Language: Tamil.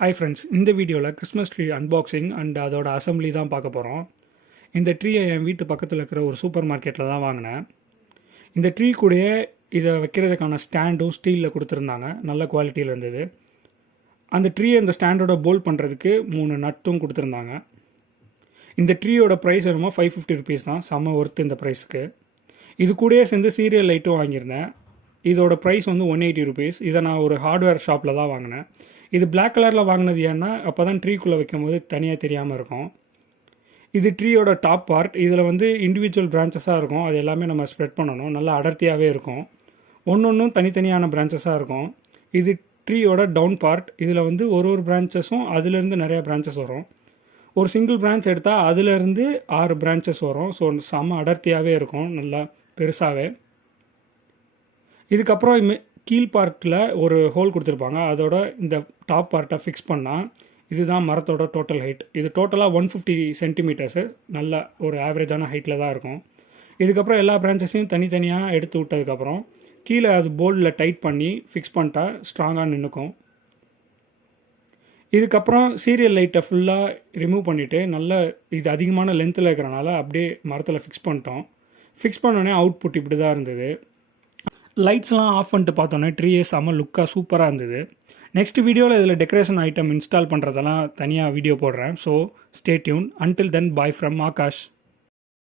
ஹாய் ஃப்ரெண்ட்ஸ், இந்த வீடியோவில் கிறிஸ்மஸ் ட்ரீ அன்பாக்சிங் அண்ட் அதோட அசம்பிளி தான் பார்க்க போகிறோம். இந்த ட்ரீயை என் வீட்டு பக்கத்தில் இருக்கிற ஒரு சூப்பர் மார்க்கெட்டில் தான் வாங்கினேன். இந்த ட்ரீ கூடயே இதை வைக்கிறதுக்கான ஸ்டாண்டும் ஸ்டீலில் கொடுத்துருந்தாங்க, நல்ல குவாலிட்டியில் இருந்தது. அந்த ட்ரீயை இந்த ஸ்டாண்டோட போல்ட் பண்ணுறதுக்கு 3 நட்டும் கொடுத்துருந்தாங்க. இந்த ட்ரீயோட ப்ரைஸ் வருமா $550 தான், செம்ம ஒர்த்து இந்த ப்ரைஸ்க்கு. இது கூடயே சேர்ந்து சீரியல் லைட்டும் வாங்கியிருந்தேன். இதோட ப்ரைஸ் வந்து $180. இதை நான் ஒரு ஹார்ட்வேர் ஷாப்பில் தான் வாங்கினேன். இது பிளாக் கலரில் வாங்கினது ஏன்னா அப்போ தான் ட்ரீக்குள்ளே வைக்கும் போது தனியாக தெரியாமல் இருக்கும். இது ட்ரீயோட டாப் பார்ட். இதில் வந்து இண்டிவிஜுவல் பிரான்ச்சஸாக இருக்கும், அது எல்லாமே நம்ம ஸ்ப்ரெட் பண்ணணும். நல்லா அடர்த்தியாகவே இருக்கும், ஒன்றும் தனித்தனியான பிரான்ச்சஸாக இருக்கும். இது ட்ரீயோட டவுன் பார்ட். இதில் வந்து ஒரு பிரான்ச்சஸும் அதுலேருந்து நிறையா பிரான்ச்சஸ் வரும். ஒரு சிங்கிள் பிரான்ச் எடுத்தால் அதுலேருந்து 6 பிரான்ச்சஸ் வரும். ஸோ செம்ம அடர்த்தியாகவே இருக்கும், நல்லா பெருசாகவே. இதுக்கப்புறம் கீழ் பார்ட்டில் ஒரு ஹோல் கொடுத்துருப்பாங்க. அதோட இந்த டாப் பார்ட்டை ஃபிக்ஸ் பண்ணால் இதுதான் மரத்தோட டோட்டல் ஹைட். இது டோட்டலாக 150 சென்டிமீட்டர்ஸு, நல்ல ஒரு ஆவரேஜான ஹைட்டில் தான் இருக்கும். இதுக்கப்புறம் எல்லா பிரான்ச்சஸையும் தனித்தனியாக எடுத்து விட்டதுக்கப்புறம் கீழே அது போல்டில் டைட் பண்ணி ஃபிக்ஸ் பண்ணிட்டா ஸ்ட்ராங்காக நின்றுக்கும். இதுக்கப்புறம் சீரியல் லைட்டை ஃபுல்லாக ரிமூவ் பண்ணிவிட்டு நல்ல இது அதிகமான லென்த்தில் இருக்கிறனால அப்படியே மரத்தில் ஃபிக்ஸ் பண்ணிட்டோம். ஃபிக்ஸ் பண்ணோடனே அவுட்புட் இப்படி தான் இருந்தது. லைட்ஸ்லாம் ஆஃப் பண்ணிட்டு பார்த்தோன்னே ட்ரீயே செம்ம லுக்காக சூப்பராக இருந்தது. நெக்ஸ்ட் வீடியோவில் இதில் டெக்கரேஷன் ஐட்டம் இன்ஸ்டால் பண்ணுறதெல்லாம் தனியாக வீடியோ போடுறேன். So stay tune. Until then, bye from Akash.